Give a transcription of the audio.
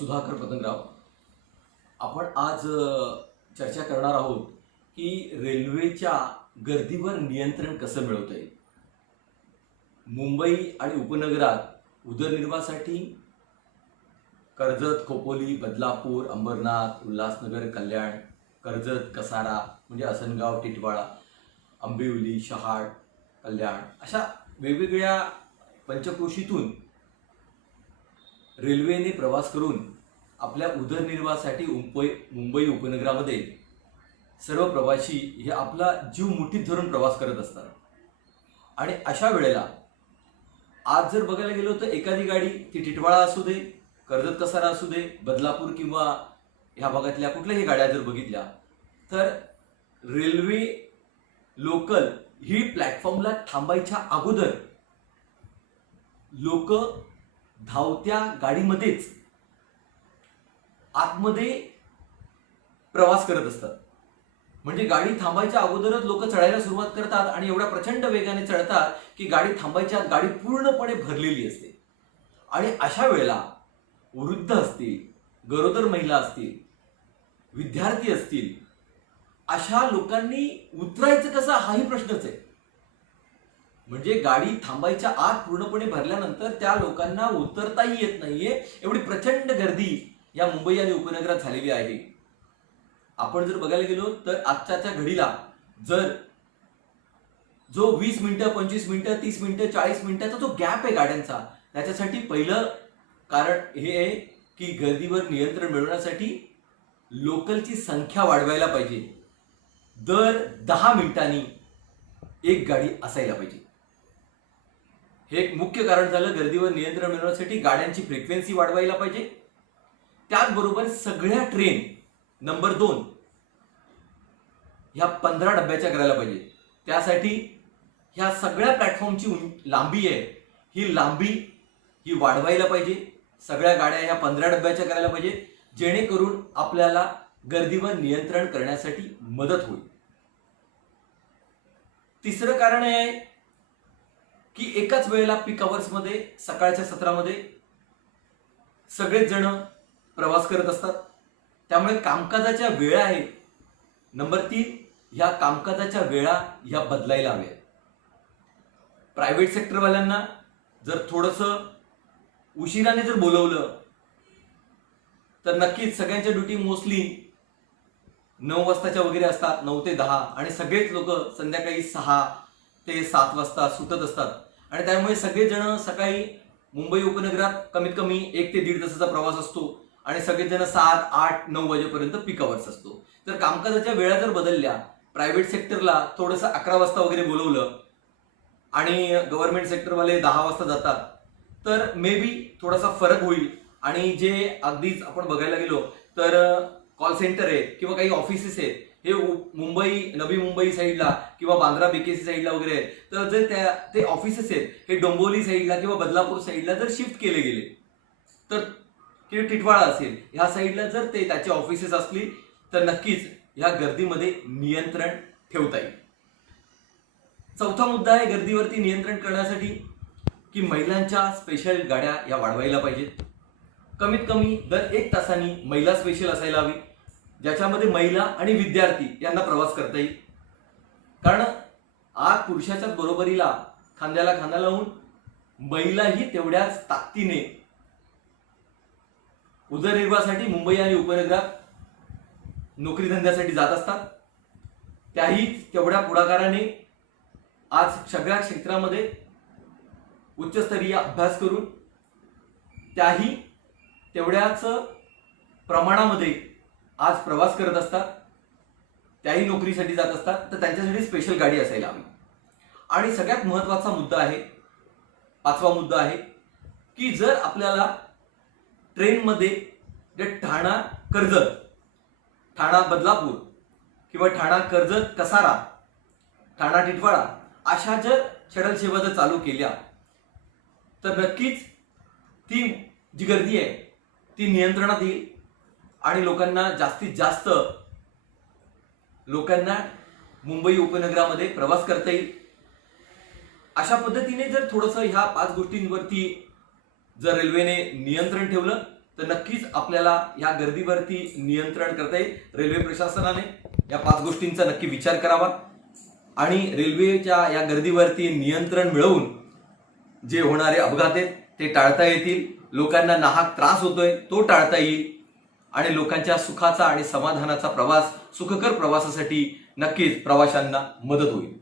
सुधाकर पतंगराव आपण आज चर्चा करणार आहोत की रेल्वेच्या गर्दीवर नियंत्रण कसं मिळवता येईल मुंबई आणि उपनगरात उदरनिर्वाहासाठी कर्जत खोपोली बदलापूर अंबरनाथ उल्हासनगर कल्याण कर्जत कसारा म्हणजे असनगाव टिटवाळा आंबिवली शहाड कल्याण अशा वेगवेगळ्या पंचक्रोशीतून रेल्वेने प्रवास करून आपल्या उदरनिर्वाहासाठी मुंबई मुंबई उपनगरामध्ये सर्व प्रवासी हे आपला जीव मुठीत धरून प्रवास करत असतात. आणि अशा वेळेला आज जर बघायला गेलो तर एखादी गाडी ती टिटवाळा असू दे कर्जत कसारा असू दे बदलापूर किंवा ह्या भागातल्या कुठल्याही गाड्या जर बघितल्या तर रेल्वे लोकल ही प्लॅटफॉर्मला थांबायच्या अगोदर लोक धावत्या गाडीमध्येच आतमध्ये प्रवास करत असतात. म्हणजे गाडी थांबायच्या अगोदरच लोक चढायला सुरुवात करतात आणि एवढ्या प्रचंड वेगाने चढतात की गाडी थांबायच्या आत गाडी पूर्णपणे भरलेली असते. आणि अशा वेळेला वृद्ध असतील गरोदर महिला असतील विद्यार्थी असतील अशा लोकांनी उतरायचं कसं हाही प्रश्नच आहे. म्हणजे गाडी थांबायच्या आत पूर्णपणे भरल्यानंतर त्या लोकांना उतरताही येत नाहीये. एवढी प्रचंड गर्दी या मुंबई आणि उपनगरात झालेली आहे. आपण जर बघायला गेलो तर आजच्या घडीला जर जो वीस मिनिटं पंचवीस मिनिटं तीस मिनिटं चाळीस मिनिटाचा जो गॅप आहे गाड्यांचा त्याच्यासाठी पहिलं कारण हे आहे की गर्दीवर नियंत्रण मिळवण्यासाठी लोकलची संख्या वाढवायला पाहिजे. दर दहा मिनिटांनी एक गाडी असायला पाहिजे. हे एक मुख्य कारण झालं गर्दीवर नियंत्रण मिळवण्यासाठी गाड्यांची फ्रिक्वेन्सी वाढवायला पाहिजे. त्याचबरोबर सगळ्या ट्रेन नंबर दोन ह्या पंधरा डब्याच्या करायला पाहिजे. त्यासाठी ह्या सगळ्या प्लॅटफॉर्मची लांबी आहे ही लांबी ही वाढवायला पाहिजे. सगळ्या गाड्या ह्या पंधरा डब्याच्या करायला पाहिजे जेणेकरून आपल्याला गर्दीवर नियंत्रण करण्यासाठी मदत होईल. तिसरं कारण आहे की एकाच वेळेला पीकमध्ये सकाळच्या सत्रामध्ये सगळेच जण प्रवास करत असतात. त्यामुळे कामकाजाच्या वेळा आहेत नंबर तीन ह्या कामकाजाच्या वेळा ह्या बदलायला हव्यात. प्रायव्हेट सेक्टरवाल्यांना जर थोडंसं उशिराने जर बोलवलं तर नक्कीच सगळ्यांच्या ड्युटी मोस्टली नऊ वाजताच्या वगैरे असतात नऊ ते दहा आणि सगळेच लोक संध्याकाळी सहा ते सात वाजता सुटत असतात. आणि त्यामुळे सगळेजण सकाळी मुंबई उपनगरात कमीत कमी एक ते दीड तासाचा प्रवास असतो. आणि सगळेजण सात आठ नऊ वाजेपर्यंत पिकावरच असतो. तर कामकाजाच्या वेळा जर बदलल्या प्रायव्हेट सेक्टरला थोडंसं अकरा वाजता वगैरे बोलवलं आणि गव्हर्नमेंट सेक्टरवाले दहा वाजता जातात तर मे बी थोडासा फरक होईल. आणि जे अगदीच आपण बघायला गेलो तर कॉल सेंटर आहे किंवा काही ऑफिसेस आहेत हे मुंबई नवी मुंबई साईडला किंवा बांद्रा बीकेसी साईडला वगैरे आहेत. तर जर त्या ते ऑफिसेस आहेत हे डोंबोली साईडला किंवा बदलापूर साईडला जर शिफ्ट केले गेले तर किंवा टिटवाळा असेल ह्या साईडला जर ते त्याचे ऑफिसेस असली तर नक्कीच ह्या गर्दीमध्ये नियंत्रण ठेवता येईल. चौथा मुद्दा आहे गर्दीवरती नियंत्रण करण्यासाठी की महिलांच्या स्पेशल गाड्या या वाढवायला पाहिजेत. कमीत कमी दर एक तासांनी महिला स्पेशल असायला हवी. ज्याच्यामध्ये महिला आणि विद्यार्थी यांना प्रवास करता येईल. कारण आज पुरुषाच्याच बरोबरीला खांद्याला खांदा लावून महिलाही तेवढ्याच ताकदीने उदरनिर्वाहासाठी मुंबई आणि उपनगरात नोकरी धंद्यासाठी जात असतात. त्याही तेवढ्या पुढाकाराने आज सगळ्या क्षेत्रामध्ये उच्चस्तरीय अभ्यास करून त्याही तेवढ्याच प्रमाणामध्ये आज प्रवास करत असतात त्याही नोकरीसाठी जात असतात तर त्यांच्यासाठी स्पेशल गाडी असायला हवी. आणि सगळ्यात महत्त्वाचा मुद्दा आहे पाचवा मुद्दा आहे की जर आपल्याला ट्रेनमध्ये जे ठाणा कर्जत ठाणा बदलापूर किंवा ठाणा कर्जत कसारा ठाणा टिटवाळा अशा जर शटल सेवा जर चालू केल्या तर नक्कीच ती जी गर्दी आहे ती नियंत्रणात येईल. आणि लोकांना जास्तीत जास्त लोकांना मुंबई उपनगरामध्ये प्रवास करता येईल. अशा पद्धतीने जर थोडंसं ह्या पाच गोष्टींवरती जर रेल्वेने नियंत्रण ठेवलं तर नक्कीच आपल्याला या गर्दीवरती नियंत्रण करता येईल. रेल्वे प्रशासनाने या पाच गोष्टींचा नक्की विचार करावा. आणि रेल्वेच्या या गर्दीवरती नियंत्रण मिळवून जे होणारे अपघात आहेत ते टाळता येतील. लोकांना नाहक त्रास होतोय तो टाळता येईल. आणि लोकांच्या सुखाचा आणि समाधानाचा प्रवास सुखकर प्रवासासाठी नक्कीच प्रवाशांना मदत होईल.